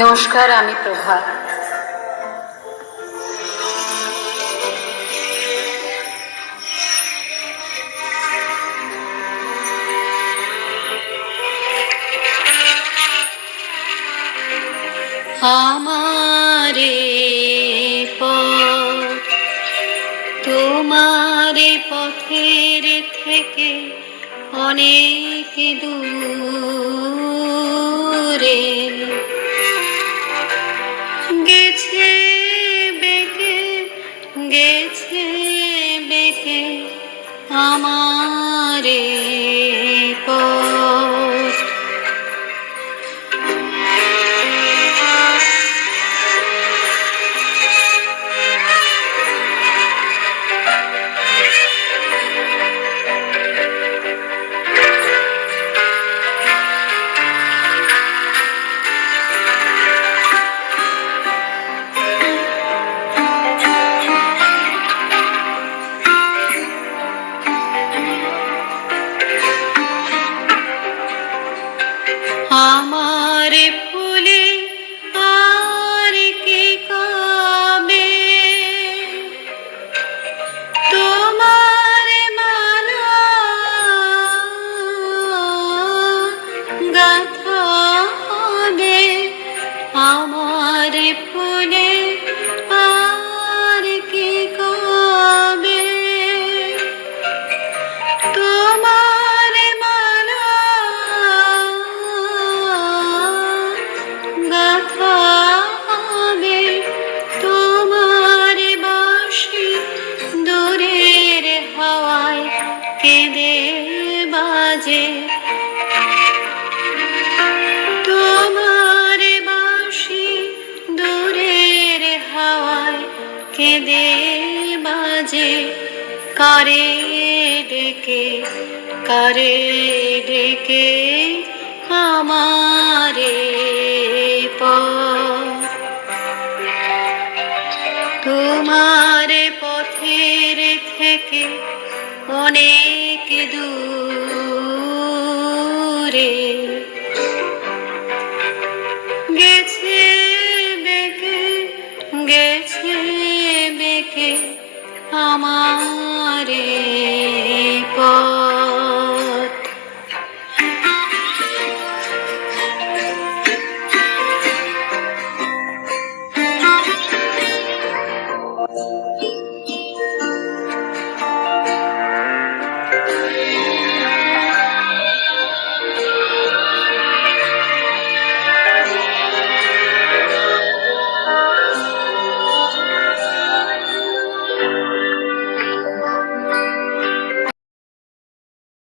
নমস্কার, আমি প্রভা। আমারে পথ তোমারে পথের থেকে অনেক দূরে গেছে বেঁকে, গেছে বেঁকে আমারে পথ। আমার ফুলে আর কি কবে, তোমার মালা গাঁথা হবে। আমার ফুলে আর কি কবে, তোমার মালা গাঁথা হবে। তোমার বাঁশি দূরের হাওয়ায় কেঁদে বাজে, তোমার বাঁশি দূরের হাওয়ায় কেঁদে বাজে। কারে ডেকে, কারে ডেকে আমারে পথ। তোমার পথের থেকে অনেক দূরে